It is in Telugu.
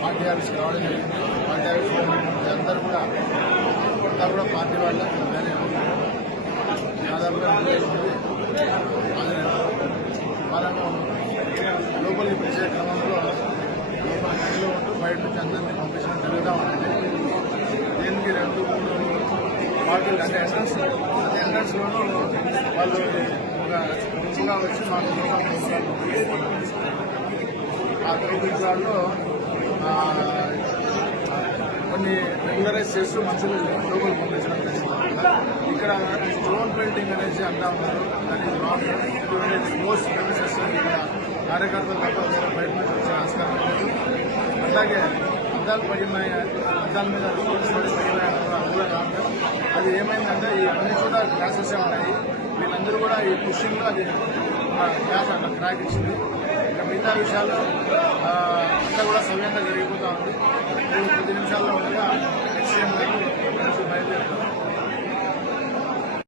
పార్టీ ఆఫీస్కి రావడం జరిగింది పార్టీ ఆఫీస్లో ఉన్నటువంటి అందరూ కూడా అంతా కూడా పార్టీ వాళ్ళే నేనే దాదాపుగా ఇరవై ఐదు మంది హాజరయ్యారు. వాళ్ళను లోపలికి పిలిచే క్రమంలో లోపల గదిలో ఉంటూ బయట నుంచి అందరినీ పంపించడం పార్టీలు అంటే ఎంట్రన్స్ అది వాళ్ళు ఒక మంచిగా వచ్చి మాకు ఆ క్రెడిట్ కార్డులో కొన్ని రెగ్యులరైజ్ చేస్తూ మనుషులు లోపల పంపించడం ఇక్కడ స్టోన్ పెయింటింగ్ అనేసి అంటా ఉన్నారు దాని రాంగ్ మోస్ట్ ప్రెమిసెస్ ఇక్కడ కార్యకర్తలు తప్ప వేరే బయట నుంచి వచ్చే ఆస్కారం లేదు అలాగే అద్దాలు పడినాయి అద్దాల మీద రూల్స్ పడిపోయినాయి కూడా అందులో రావడం అది ఏమైందంటే ఈ అన్ని కూడా క్లాసెస్ ఉన్నాయి వీళ్ళందరూ కూడా ఈ పుషింగ్లో అది క్లాస్ అట్లా క్రాక్ ఇచ్చింది ఇంకా మిగతా విషయాలు అంతా కూడా సవ్యంగా జరిగిపోతూ ఉంది. కొద్ది నిమిషాల్లో